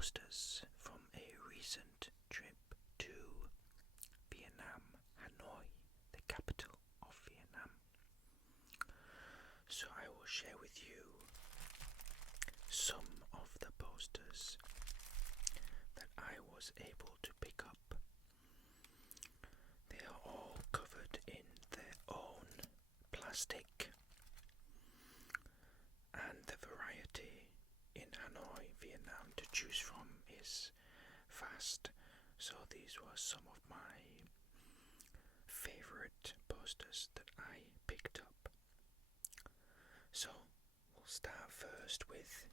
posters from a recent trip to Vietnam, Hanoi, the capital of Vietnam. So I will share with you some of the posters that I was able to pick up. They are all covered in their own plastic, and the variety in Hanoi, Vietnam to choose from is vast. So these were some of my favorite posters that I picked up. So we'll start first with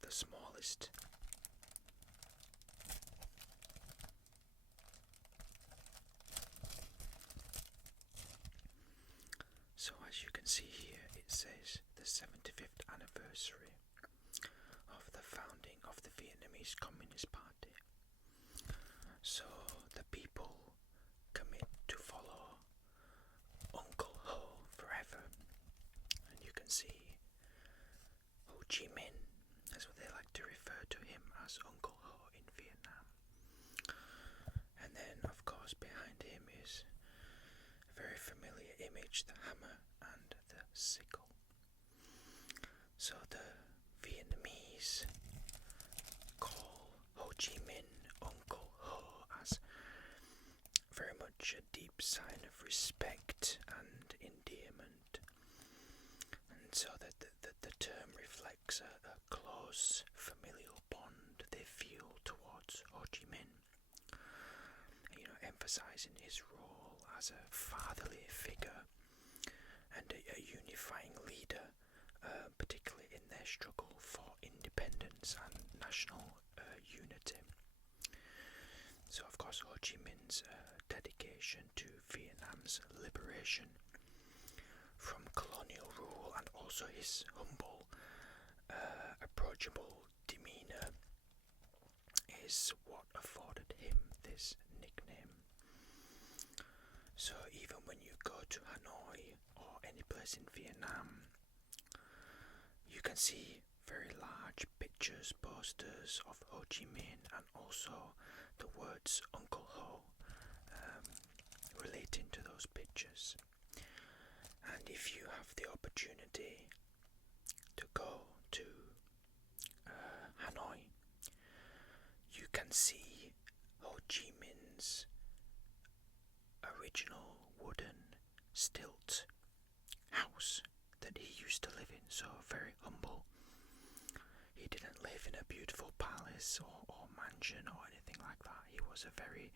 the smallest. So as you can see here, it says the 75th anniversary of the founding of the Vietnamese Communist Party. So the people commit to follow Uncle Ho forever, and you can see Ho Chi Minh, that's what they like to refer to him as, Uncle Ho in Vietnam. And then of course behind him is a very familiar image, the hammer and the sickle. So the Vietnamese call Ho Chi Minh Uncle Ho as very much a deep sign of respect and endearment, and so that the term reflects a close familial bond they feel towards Ho Chi Minh, emphasizing his role as a fatherly figure and a unifying leader, particularly in their struggle for independence and national unity. So of course Ho Chi Minh's dedication to Vietnam's liberation from colonial rule, and also his humble, approachable demeanour, is what afforded him this nickname. So even when you go to Hanoi or any place in Vietnam, you can see very large pictures, posters of Ho Chi Minh, and also the words Uncle Ho relating to those pictures. And if you have the opportunity to go to Hanoi, you can see Ho Chi Minh's original wooden stilt house that he used to live in. So very humble. He didn't live in a beautiful palace or mansion or anything like that. He was a very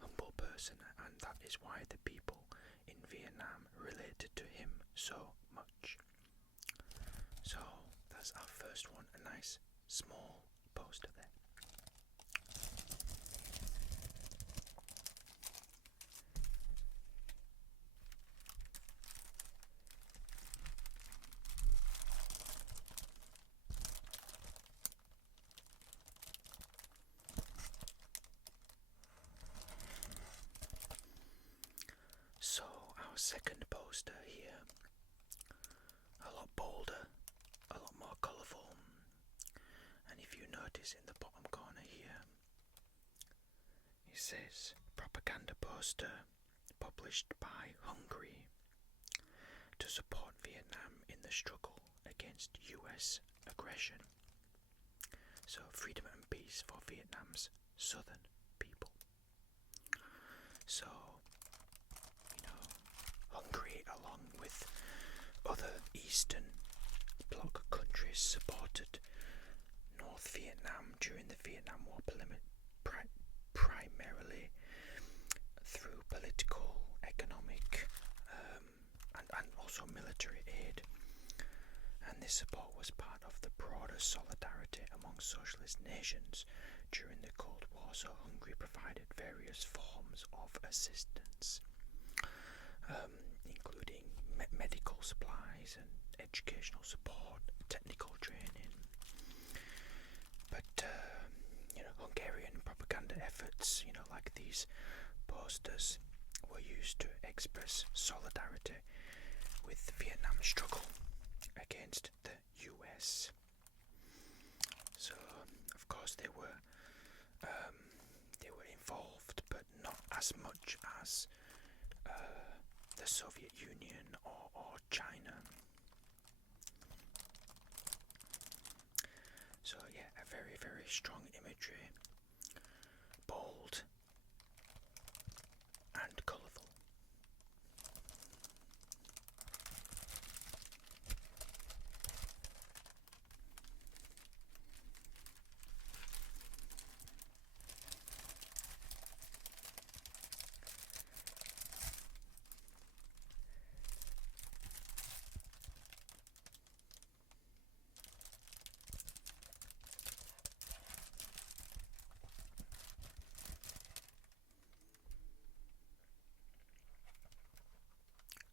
humble person, and that is why the people in Vietnam related to him so much. So that's our first one, a nice small poster there. So our second poster here, a lot bolder, a lot more colourful, and if you notice in the bottom corner here, it says propaganda poster published by Hungary to support Vietnam in the struggle against US aggression. So freedom and peace for Vietnam's southern people. So Hungary, along with other Eastern Bloc countries, supported North Vietnam during the Vietnam War, primarily through political, economic, and also military aid. And this support was part of the broader solidarity among socialist nations during the Cold War. So Hungary provided various forms of assistance, including medical supplies and educational support, technical training. But Hungarian propaganda efforts, like these posters, were used to express solidarity with Vietnam's struggle against the US. So, of course, they were involved, but not as much as the Soviet Union or China. So yeah, a very, very strong imagery, bold and colourful.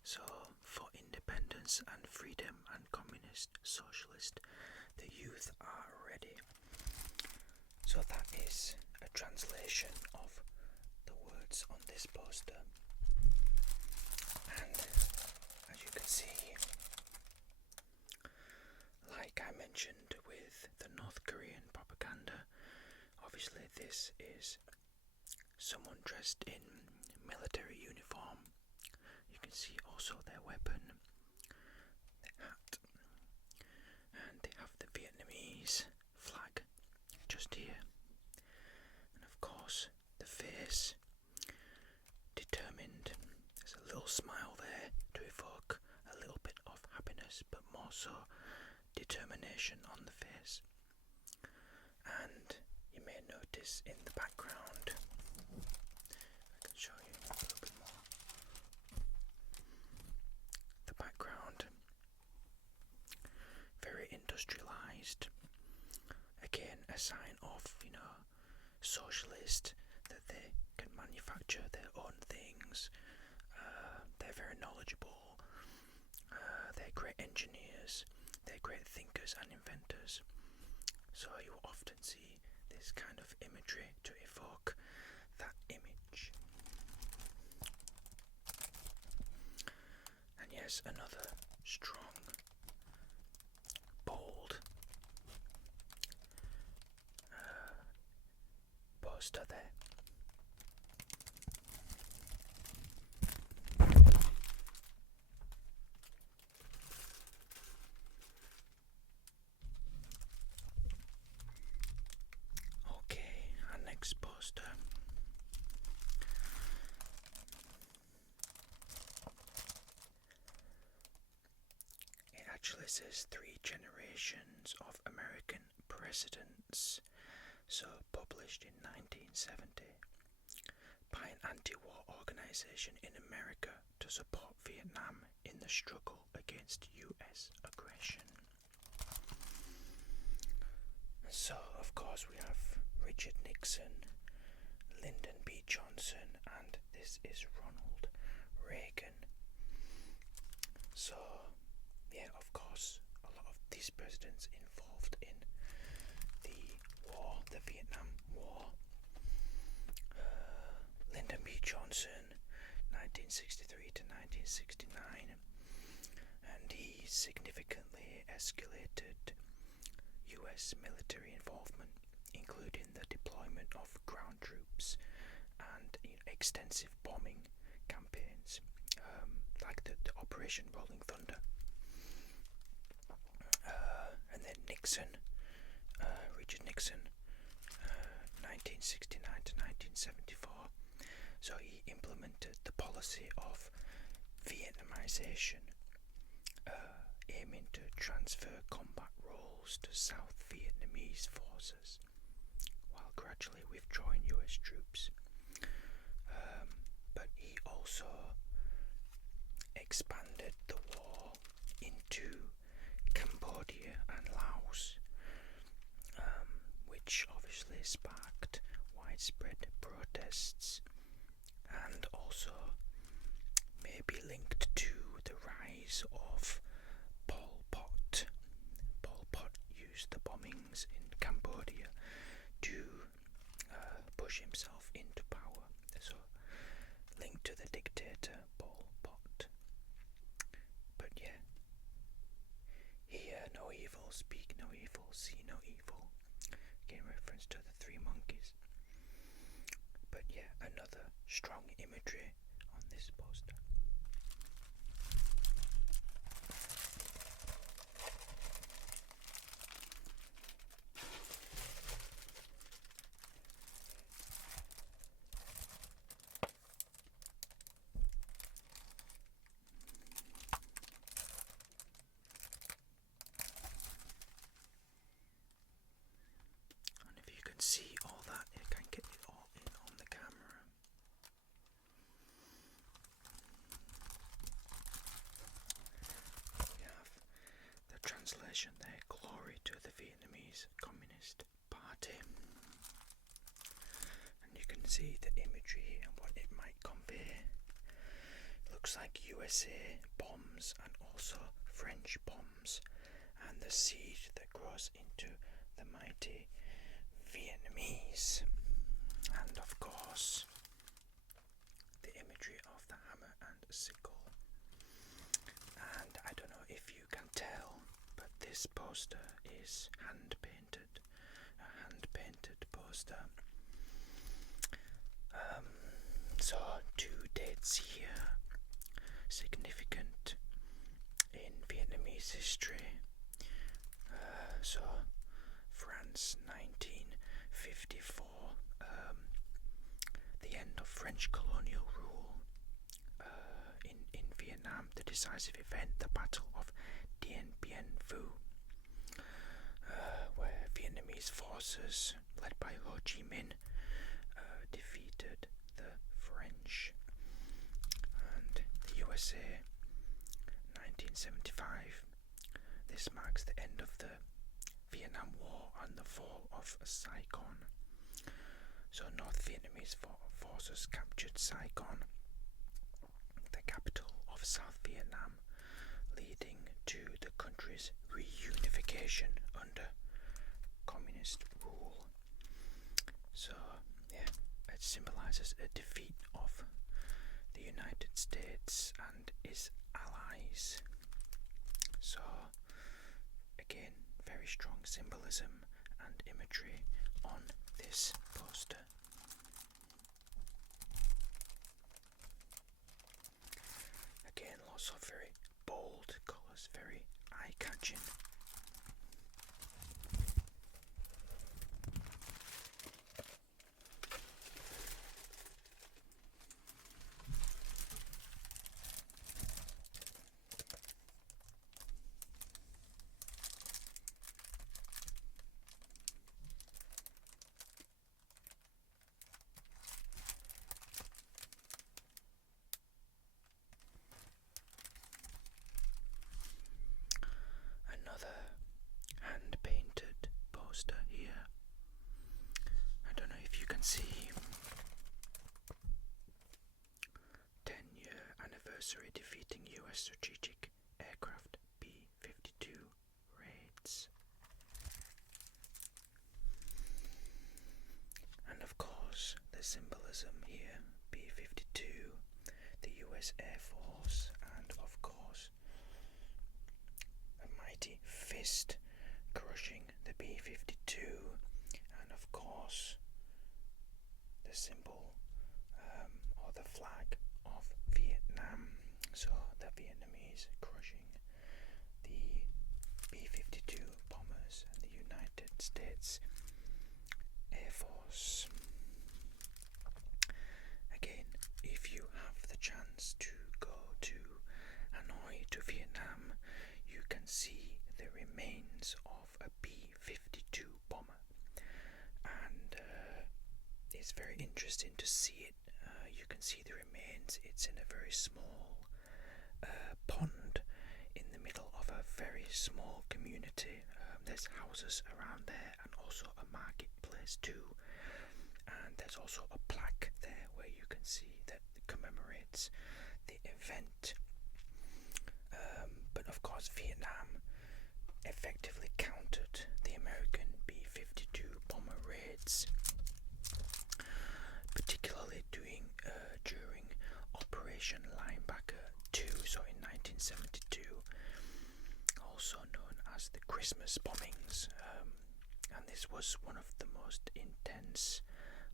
So, for independence and freedom and communist, socialist, the youth are ready. So that is a translation of the words on this poster. And as you can see, like I mentioned with the North Korean propaganda, obviously this is someone dressed in military uniform. You can see also their weapon, their hat, and they have the Vietnamese flag just here. And of course, the face, determined. There's a little smile there to evoke a little bit of happiness, but more so determination on the face. And you may notice in the background, I can show you a little bit more. The background, very industrialized. Again, a sign of, socialist, that they can manufacture their own things. They're very knowledgeable. They're great engineers. They're great thinkers and inventors. So you often see this kind of imagery to evoke that image. And yes, another strong, bold poster there. Okay, our next poster. It actually says 3 generations of American presidents, so published in 1970 by an anti-war organization in America to support Vietnam in the struggle against US aggression. So, of course, we have Richard Nixon, Lyndon B. Johnson, and this is Ronald Reagan. So, yeah, of course, a lot of these presidents involved in the war, the Vietnam War. Lyndon B. Johnson, 1963 to 1969, and he significantly escalated US military involvement, including the deployment of ground troops and extensive bombing campaigns, like the Operation Rolling Thunder. And then Nixon, Richard Nixon, 1969 to 1974. So he implemented the policy of Vietnamization, aiming to transfer combat roles to South Vietnamese forces, while gradually withdrawing US troops. But he also expanded the war into Cambodia and Laos, which obviously sparked widespread protests and also may be linked to the rise of Pol Pot. Pol Pot used the bombings in Cambodia to push himself into power, so linked to the dictator Pol Pot. But yeah, hear no evil, speak no evil, see no evil. again reference to the three monkeys. But yeah, another strong imagery on this poster. And if you can see all that, you can get it all in on the camera. We have the translation there, glory to the Vietnamese Communist Party. And you can see the imagery and what it might convey. It looks like USA bombs and also French bombs, and the seed that grows into the mighty Vietnamese. And of course, the imagery of the hammer and sickle. And I don't know if you can tell, but this poster is hand painted, a hand painted poster. So two dates here, significant in Vietnamese history. So France 1954, the end of French colonial rule in Vietnam, the decisive event, the Battle of Dien Bien Phu, where Vietnamese forces led by Ho Chi Minh defeated the French. And the USA 1975, this marks the end of the Vietnam War and the fall of Saigon. So North Vietnamese forces captured Saigon, the capital of South Vietnam, leading to the country's reunification under communist rule. So yeah, it symbolises a defeat of the United States and its allies. So again, very strong symbolism and imagery on this poster. Again, lots of very bold colours, very eye-catching. Another hand-painted poster here. I don't know if you can see. 10-year anniversary defeating US strategic aircraft B-52 raids. And of course, the symbolism here, B-52, the US Air Force, and of course, a mighty fist crushing the B-52, and of course, the symbol or the flag of Vietnam. So the Vietnamese crushing the B-52 bombers and the United States Air Force. Again, if you have the chance to go to Hanoi, to Vietnam, you can see the remains of a B-52 bomber, and it's very interesting to see it. You can see the remains. It's in a very small pond in the middle of a very small community. There's houses around there and also a marketplace too, and there's also a plaque there where you can see that commemorates the event. But of course, Vietnam effectively countered the American B-52 bomber raids, particularly during Operation Linebacker 2, so in 1972, also known as the Christmas bombings. and this was one of the most intense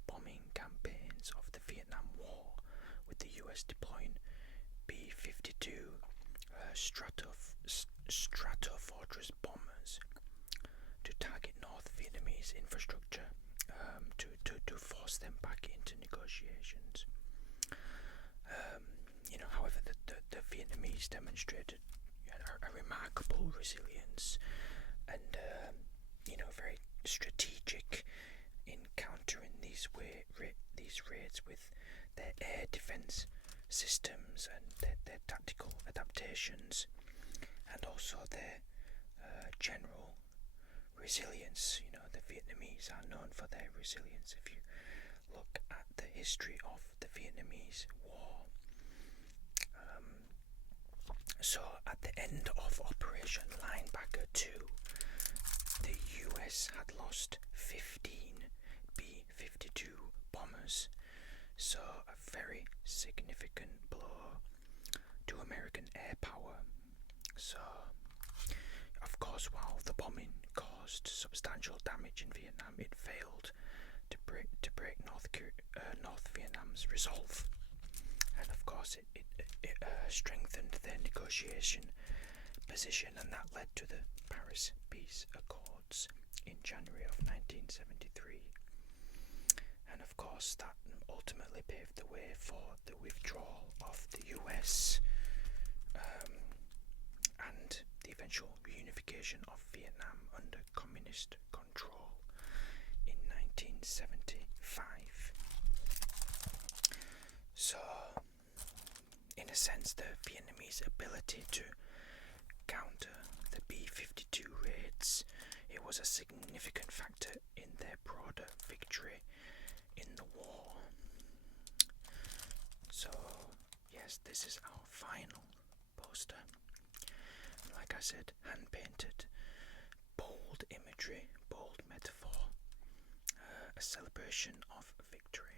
bombing campaigns of the Vietnam War, with the US deploying B-52 Stratofortress bombers to target North Vietnamese infrastructure, to force them back into negotiations. However, the Vietnamese demonstrated a remarkable resilience and very strategic in countering these raids with their air defense systems and their tactical adaptations, and also their general resilience. The Vietnamese are known for their resilience. If you look at the history of the Vietnamese War, so at the end of Operation Linebacker 2, the US had lost 15 B-52 bombers, so a very significant blow to American air power. So, of course, while the bombing caused substantial damage in Vietnam, it failed to break North Vietnam's resolve, and of course it strengthened their negotiation position, and that led to the Paris Peace Accords in January of 1973. And of course that ultimately paved the way for the withdrawal of the US, and the eventual reunification of Vietnam under communist control in 1975. So, in a sense, the Vietnamese ability to counter the B-52 raids, it was a significant factor in their broader victory in the war. So, yes, this is our final poster. Like I said, hand-painted, bold imagery, bold metaphor, a celebration of victory.